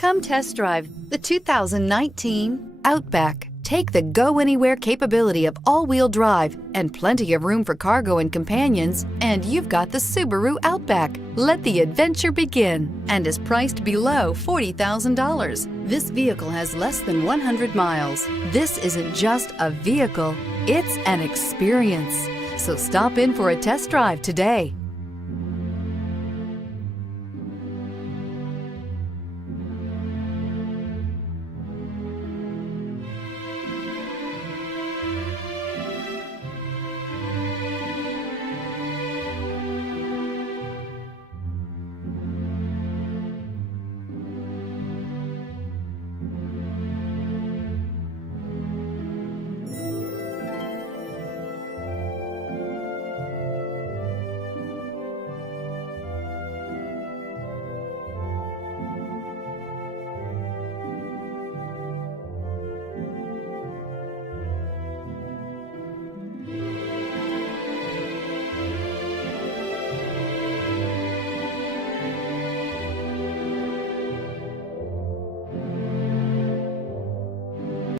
Come test drive the 2019 Outback. Take the go-anywhere capability of all-wheel drive and plenty of room for cargo and companions, and you've got the Subaru Outback. Let the adventure begin, and is priced below $40,000. This vehicle has less than 100 miles. This isn't just a vehicle, it's an experience. So stop in for a test drive today.